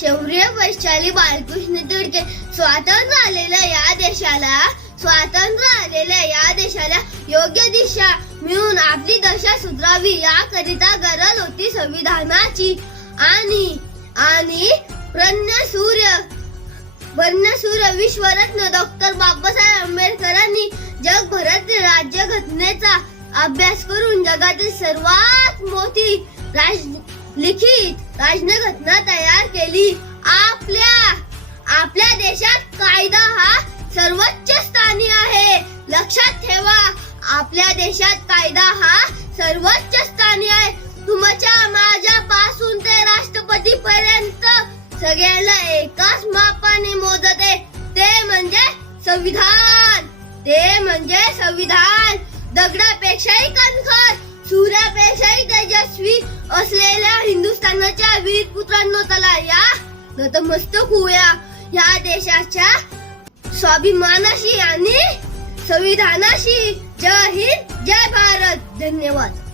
शौर्य वैशाली बाळकृष्ण तिडके. स्वातंत्र्य आलेल्या या देशाला योग्य दिशा मिळून आपली दशा सुधारावी याकरिता गरज होती संविधानाची. आणि वर्णसूर्य विश्वरत्न डॉक्टर बाबासाहेब आंबेडकरांनी जगभरातील राज्यघटनेचा अभ्यास करून जगातील सर्वात मोठी लिखित राज्यघटना तयार केली. आपल्या देशात कायदा हा सर्वोच्च स्थानी आहे. लक्षात ठेवा, आपल्या देशात कायदा हा सर्वोच्च स्थानी आहे. तुमच्या माझ्यापासून ते राष्ट्रपती पर्यंत सगळ्यांना एकाच मापाने मोजते, ते म्हणजे संविधान. दगडापेक्षाही कणखर, सूर्यापेक्षाही तेजस्वी असलेल्या हिंदुस्थानाच्या वीर पुत्रांनो, चला या नतमस्तक होऊया या देशाच्या स्वाभिमानाशी आणि संविधानाशी. जय हिंद, जय भारत. धन्यवाद.